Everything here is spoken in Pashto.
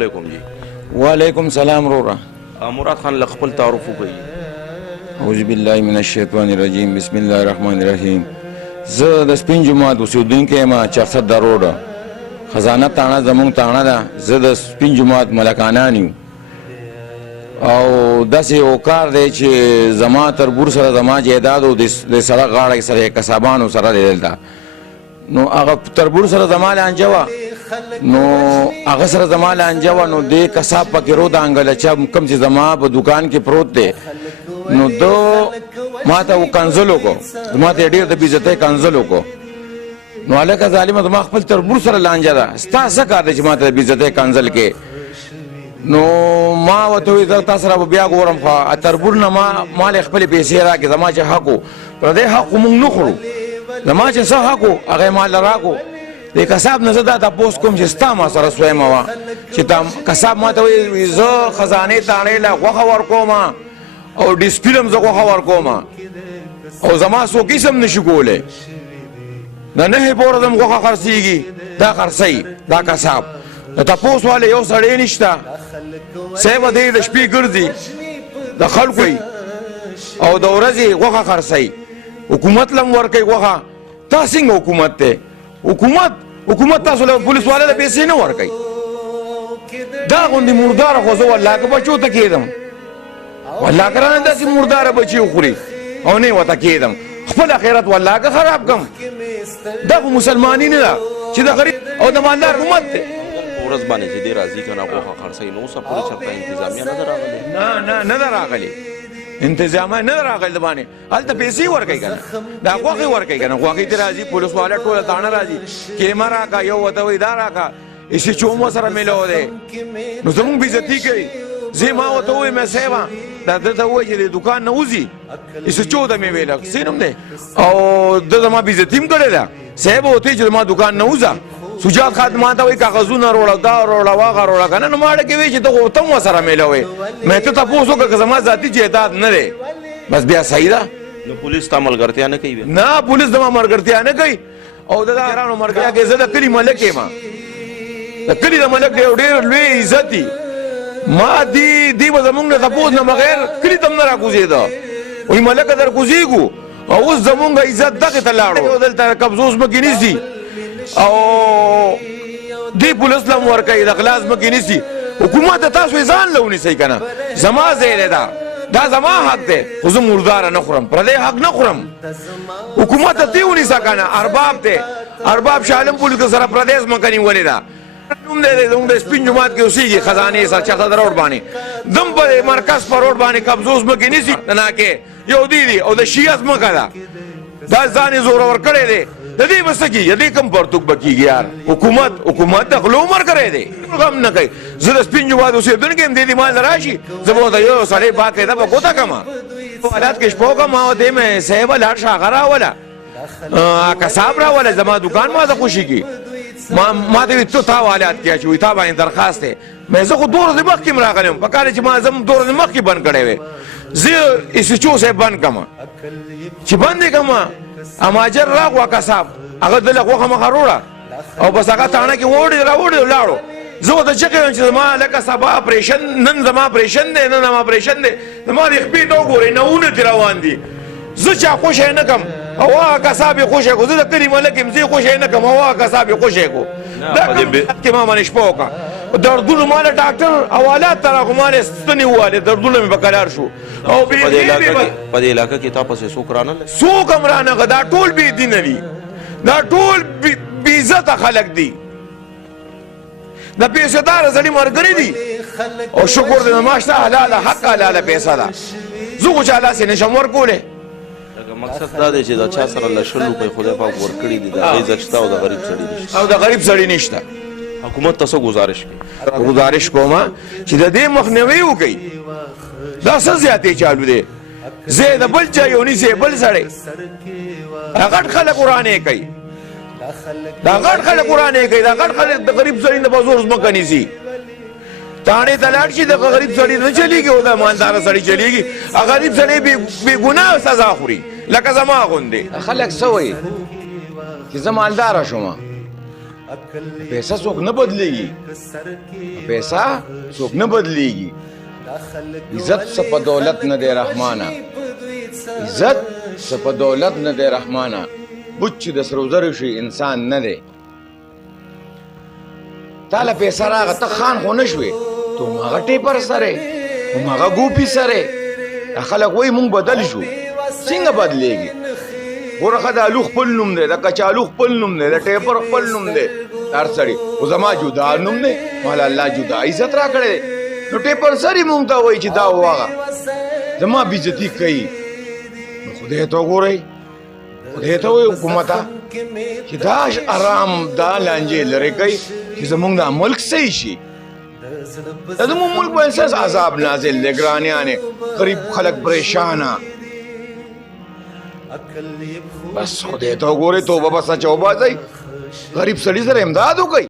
علیکم جی. وعلیکم سلام رورا. مراد خان له خپل تعارف وکړي. اعوذ بالله من الشیطان الرجیم بسم الله الرحمن الرحیم. زه د سپین جومات اوسېدونکی یم چرسد د روډ خزانه تاڼه زمونږ تاڼه ده. زه د سپین جومات ملکانان یو او داسې یو کار دی چې زما تربور سره زما جایداد او د سړک غاړه سره کسابانو سره دی دلته. نو هغه تربور سره زما لانجه وه نو هغه سره زما لانجه وه نو دې کساب پکې رو د انګلچه کوم چې زما په دوکان کې پروت دی نو دو ما ته کنزل وکړو. ما ته ډېر د بېعزتۍ کنزل وکړو. نو هلکه ظالمه زما خپل تربور سره لانجه ده ستا څه کار دی چې ما ته د بېعزتۍ کنزل کې. نو ما ورته وویل زه تا سره به بیا ګورم خو تربور نه ما له خپلې پیسې راکړې زما چې حق و پردی حق خو موږ نه خورو زما چې څه حق و هغه یې ما له راکړو. د کساب نه زه دا تپوس کوم چې ستا ما سره سویمه وه چې کساب ما ته وایي زه خزانې تاڼې له غوښه ورکوم او ډسپلین هم زه غوښه ورکوم او زما څوک هېڅ هم نشي کولی د نهې پورې زم غوښه خرڅېږي دا خرڅوي دا کساب د تپوس والا یو سړی نشته صاحب دی د شپې ګرځي د خلکو او د ورځې غوښه خرڅوي حکومت له هم ورکوي غوښه. تا څنګه حکومت دی حکومت تاسو له پولیس والا له پیسې نه ورکوي. دا غوندې مرداره خو زه والله که بچو ته کېدم والله که رانه داسې مرداره بچي وخوري او نه یې ورته کېدم خپل آخرت والله که خراب کړم. دا خو مسلماني نه ده چې د غریب او د مالدار حکومت دی. ورځ باندې چې دی راځي که نه غوښه خرڅوي نو اوسه پورې چېرته انتظامیه نه ده راغلې؟ نه ده راغلې انتظامیه نه ده راغلې د باندې هلته پیسې ورکوي که نه دا غوښې ورکوي که نه غوښې ته راځي پولیس والا ټوله تاڼه راځي کیمه راکړه یو ورته وایي دا راکړه اسې چوم ورسره میلاو دی نو زمونږ بېعزتي کوي. زه ما ورته ووایم صاحبه دا دلته ووایي چې د دوکان نه وځي اسې چو ته مې ویله څه نوم دی او ده زما بېعزتي هم کړې ده. صاحبه ورته وایي چې زما دوکان نه وځه سجاد خان ما ته وایي کاغذونه روړه دا روړه واغه روړه که نه نو ما ډکې وایي چې ته خو ته هم ورسره میلاوې مې ته تپوس وکړه که زما ذاتي جایداد نه دی بس بیا صحیح ده. نو پولیس تا ملګرتیا نه کوي؟ نه پولیس زما ملګرتیا نه کوي او د دارانو ملګرتیا کوي. زه د کلي ملک یم د کلي د ملک دی یو ډېر لوی عزت دی. ما دی به زمونږ نه تپوس نه بغیر کلي ته هم نه راکوزېده وایي ملکه در کوزېږو او اوس زمونږ عزت دغې ته لاړو دلته قبضو ځمکې نیسي او دی پولیس له هم ورکوي د غلا ځمکې نیسي. حکومت ته تاسو یې ځان له ونیسئ که نه زما ځای دی دا زما حق دی خو زه مرداره نه خورم پردی حق نه خورم. حکومت ته تی ونیسه که نه ارباب دی ارباب شالم پولیس که سره پردی ځمکه نیولې ده نوم دی زموږ د سپین جومات کې اوسېږي خزانې سره چرته د روډ باندې دم په مرکز په روډ باندې قبضو ځمکې نیسي د ناکې یو دی او د شیعه ځمکه ده دا ځان یې زورور کړی دی د دې به څه کېږي د دې کوم پرتوک به کېږي یار. حکومت د غلو عمر کړی دی غم نه کوي. زه د سپین جومات اوسېدونکی یم دې دې مال راشي زه به ورته یو سړی باقاعده به ګوته کړم حالات کې شپو کړم ما ورته یې صاحبه لاړ شه هغه راوله کساب راوله زما دوکان ما ته خوشي کړي ما ته وایي ته تا حالات کې اچوي تا باندې درخواست دی مې زه خو 2 ورځې مخکې م راغلی یم په کار چې ما زه 2 ورځې مخکې بند کړی وی زه ایسچو صاحب بند کړم چې بند یې کړم اماجر راغوه کساب هغه دله غوښه مخه روړه او بس هغه تاڼه کې راوړې ولاړو. زه ورته چغې وایم چې زما لکه سبا اپریشن نن زما اپریشن دی نن هم اپریشن دی زما د خپې ته وګورئ نهونه ترې روان دي زه چا خوشی نه کړم او هغه کساب یې خوشی کړو زه د کلي ملک یم زه یې خوشی نه کړم او هغه کساب یې خوشی کړو دا کې ما باندې شپه وکړه دردونو ما له ډاکټر حوالات ته راغلو ما له ستنې ووالې دردونه مې په کلار شو او په دې علاقه کې تا پسې څوک رانغلل؟ څوک هم رانغله دا ټول بېدینه دي دا ټول بېعزته خلک دي د پیسېداره سړي ملګري دي او شکر دی زما شته حلاله حق حلاله پیسه ده زه خو چا لاسې نشم ورکولی. مقصد دا دی چې د چا سره له 100 روپۍ خدای پاک ورکړي دي د هغې عزت شته او د غریب سړي نشته او د غریب سړي نشته. حکومت ته څه گزارش کوي؟ گزارش کوم چې د دې مخنیوي وکړي دا څه زیاتې چالو دی زه د بل چا یو نیسې بل سړی دا غټ خلک ورانې کوي دا غټ خلک د غریب سړي نه په زور ځمکه نیسي تاڼې ته لاړ شي د غریب سړي نه چلېږي او د مالداره سړي چلېږي غریب سړی بې ګناه سزا خوري لکه زما غوندې. خلک څه وایي چې زه مالداره شوم پیسہ څوک نه بدلیږي پیسہ څوک نه بدلیږي عزت څه په دولت نه دی رحمانه عزت څه په دولت نه دی رحمانه بوت چې د سرو زرو شي انسان نه دی تاله پیسہ راغه ته خان خو نه شوې تو هغه ټیپر سره هغه ګوپی سره خلک وای مونږ بدل شو څنګه بدلیږي ورخه د الو خپل نوم دی د کچالو خپل نوم دی د ټیپر خپل نوم دی هر سړي او زما جدا نوم دی مال الله جدا عزت را کړی نو ټیپر سری مونږ ته وای چې دا واغه زما بیزتی کوي نو خدای ته وګورئ خدای ته وای حکومت چې دا آرام دا لانجې لري کوي چې زمونږ د ملک صحیح شي دا زمونږ ملک باندې ساس عذاب نازل لګرانیانه غریب خلک پریشانه بس خدای ته وګورئ توبه بس چوبه ځي غریب سړي سره امداد وکړي